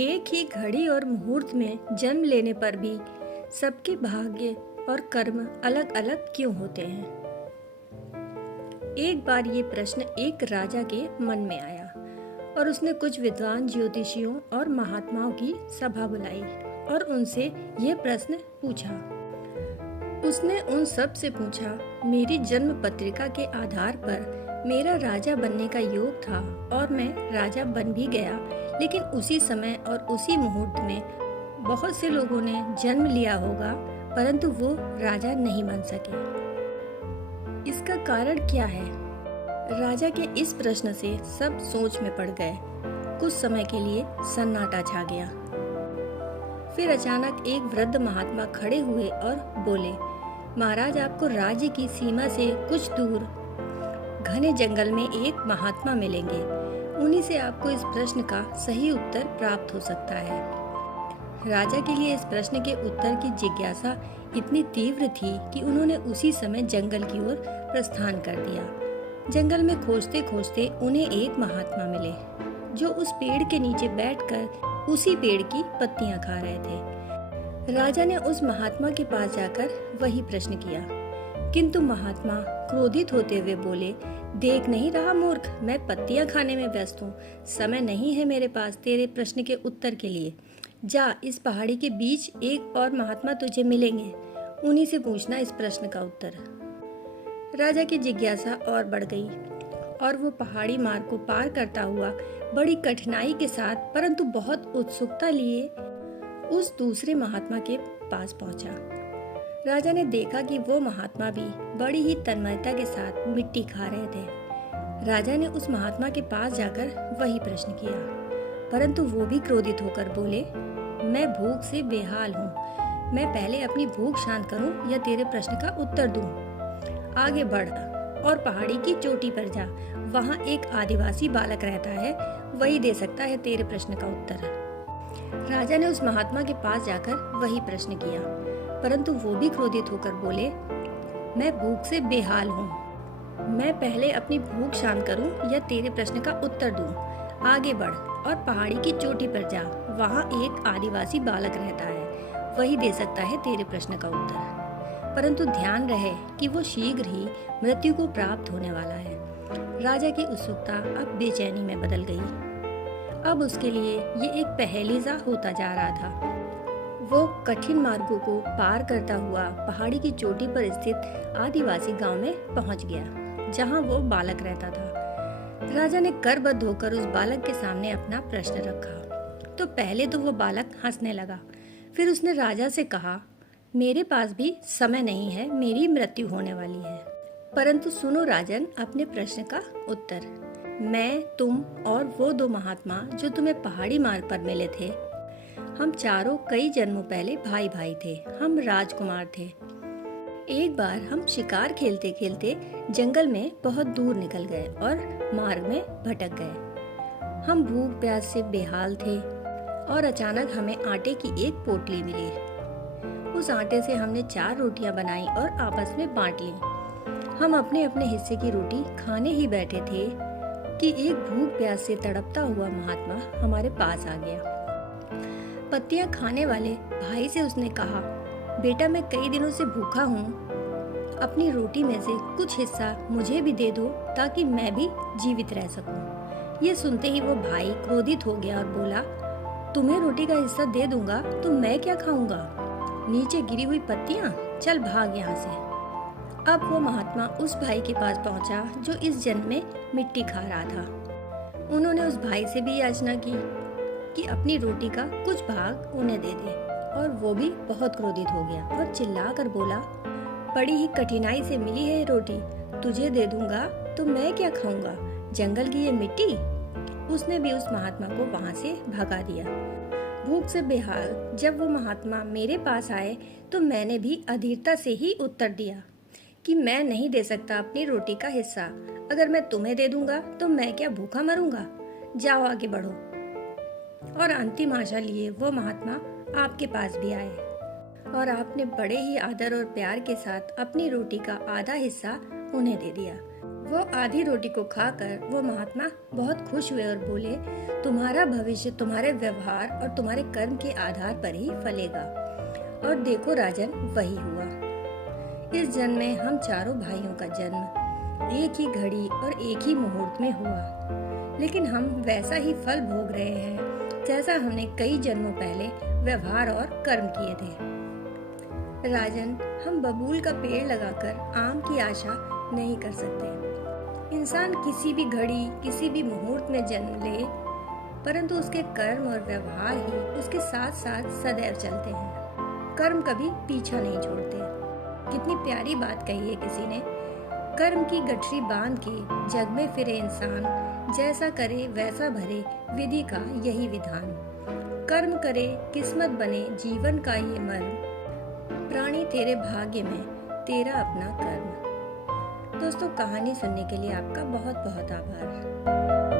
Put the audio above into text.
एक ही घड़ी और मुहूर्त में जन्म लेने पर भी सबके भाग्य और कर्म अलग अलग क्यों होते हैं? एक बार ये प्रश्न एक राजा के मन में आया और उसने कुछ विद्वान ज्योतिषियों और महात्माओं की सभा बुलाई और उनसे ये प्रश्न पूछा। उसने उन सब से पूछा, मेरी जन्म पत्रिका के आधार पर मेरा राजा बनने का योग था और मैं राजा बन भी गया, लेकिन उसी समय और उसी मुहूर्त में बहुत से लोगों ने जन्म लिया होगा परंतु वो राजा नहीं बन सके। इसका कारण क्या है? राजा के इस प्रश्न से सब सोच में पड़ गए। कुछ समय के लिए सन्नाटा छा गया। फिर अचानक एक वृद्ध महात्मा खड़े हुए और बोले, महाराज, आपको राज्य की सीमा से कुछ दूर घने जंगल में एक महात्मा मिलेंगे। उन्हीं से आपको इस प्रश्न का सही उत्तर प्राप्त हो सकता है। राजा के लिए इस प्रश्न के उत्तर की जिज्ञासा इतनी तीव्र थी कि उन्होंने उसी समय जंगल की ओर प्रस्थान कर दिया। जंगल में खोजते खोजते उन्हें एक महात्मा मिले जो उस पेड़ के नीचे बैठकर उसी पेड़ की पत्तियां खा रहे थे। राजा ने उस महात्मा के पास जाकर वही प्रश्न किया, किंतु महात्मा क्रोधित होते हुए बोले, देख नहीं रहा मूर्ख, मैं पत्तियां खाने में व्यस्त हूँ। समय नहीं है मेरे पास तेरे प्रश्न के उत्तर के लिए। जा, इस पहाड़ी के बीच एक और महात्मा तुझे मिलेंगे, उन्हीं से पूछना इस प्रश्न का उत्तर। राजा की जिज्ञासा और बढ़ गई और वो पहाड़ी मार्ग को पार करता हुआ बड़ी कठिनाई के साथ परंतु बहुत उत्सुकता लिए उस दूसरे महात्मा के पास पहुंचा। राजा ने देखा कि वो महात्मा भी बड़ी ही तन्मयता के साथ मिट्टी खा रहे थे। राजा ने उस महात्मा के पास जाकर वही प्रश्न किया, परंतु वो भी क्रोधित होकर बोले, मैं भूख से बेहाल हूँ। मैं पहले अपनी भूख शांत करूँ या तेरे प्रश्न का उत्तर दूँ। आगे बढ़ और पहाड़ी की चोटी पर जा, वहाँ एक आदिवासी बालक रहता है, वही दे सकता है तेरे प्रश्न का उत्तर। राजा ने उस महात्मा के पास जाकर वही प्रश्न किया, परंतु वो भी क्रोधित होकर बोले, मैं भूख से बेहाल हूँ। मैं पहले अपनी भूख शांत करूँ या तेरे प्रश्न का उत्तर दूँ। आगे बढ़ और पहाड़ी की चोटी पर जा, वहाँ एक आदिवासी बालक रहता है, वही दे सकता है तेरे प्रश्न का उत्तर। परंतु ध्यान रहे कि वो शीघ्र ही मृत्यु को प्राप्त होने वाला है। राजा की उत्सुकता अब बेचैनी में बदल गई। अब उसके लिए ये एक पहेली सा होता जा रहा था। वो कठिन मार्गों को पार करता हुआ पहाड़ी की चोटी पर स्थित आदिवासी गांव में पहुंच गया, जहां वो बालक रहता था। राजा ने करबद्ध होकर उस बालक के सामने अपना प्रश्न रखा तो पहले तो वो बालक हंसने लगा। फिर उसने राजा से कहा, मेरे पास भी समय नहीं है, मेरी मृत्यु होने वाली है, परंतु सुनो राजन अपने प्रश्न का उत्तर। मैं, तुम और वो दो महात्मा जो तुम्हें पहाड़ी मार्ग पर मिले थे, हम चारों कई जन्मों पहले भाई भाई थे। हम राजकुमार थे। एक बार हम शिकार खेलते खेलते जंगल में बहुत दूर निकल गए और मार्ग में भटक गए। हम भूख प्यास से बेहाल थे और अचानक हमें आटे की एक पोटली मिली। उस आटे से हमने 4 रोटियां बनाई और आपस में बांट ली। हम अपने अपने हिस्से की रोटी खाने ही बैठे थे कि एक भूख प्यास से तड़पता हुआ महात्मा हमारे पास आ गया। पत्तियां खाने वाले भाई से उसने कहा, बेटा, मैं कई दिनों से भूखा हूँ, अपनी रोटी में से कुछ हिस्सा मुझे भी दे दो ताकि मैं भी जीवित रह सकूं। ये सुनते ही वो भाई क्रोधित हो गया और बोला, तुम्हें रोटी का हिस्सा दे दूंगा तो मैं क्या खाऊंगा? नीचे गिरी हुई पत्तियां, चल भाग यहाँ से। अब वो महात्मा उस भाई के पास पहुंचा जो इस जन्म में मिट्टी खा रहा था। उन्होंने उस भाई से भी याचना की कि अपनी रोटी का कुछ भाग उन्हें दे दे, और वो भी बहुत क्रोधित हो गया और चिल्लाकर बोला, बड़ी ही कठिनाई से मिली है ये रोटी, तुझे दे दूंगा तो मैं क्या खाऊंगा? जंगल की ये मिट्टी। उसने भी उस महात्मा को वहां से भगा दिया। भूख से बेहाल जब वो महात्मा मेरे पास आए तो मैंने भी अधीरता से ही उत्तर दिया कि मैं नहीं दे सकता अपनी रोटी का हिस्सा। अगर मैं तुम्हें दे दूंगा तो मैं क्या भूखा मरूंगा? जाओ आगे बढ़ो। और अंतिम आशा लिए वो महात्मा आपके पास भी आए और आपने बड़े ही आदर और प्यार के साथ अपनी रोटी का आधा हिस्सा उन्हें दे दिया। वो आधी रोटी को खाकर वो महात्मा बहुत खुश हुए और बोले, तुम्हारा भविष्य तुम्हारे व्यवहार और तुम्हारे कर्म के आधार पर ही फलेगा। और देखो राजन, वही हुआ। इस जन्म में हम चारों भाइयों का जन्म एक ही घड़ी और एक ही मुहूर्त में हुआ, लेकिन हम वैसा ही फल भोग रहे हैं जैसा हमने कई जन्मों पहले व्यवहार और कर्म किए थे। राजन, हम बबूल का पेड़ लगाकर आम की आशा नहीं कर सकते। इंसान किसी भी घड़ी किसी भी मुहूर्त में जन्म ले, परंतु उसके कर्म और व्यवहार ही उसके साथ साथ सदैव चलते हैं। कर्म कभी पीछा नहीं छोड़ते। कितनी प्यारी बात कही है किसी ने, कर्म की गठरी बांध के जग में फिरे इंसान, जैसा करे वैसा भरे विधि का यही विधान। कर्म करे किस्मत बने जीवन का ये मर्म, प्राणी तेरे भाग्य में तेरा अपना कर्म। दोस्तों, कहानी सुनने के लिए आपका बहुत बहुत आभार।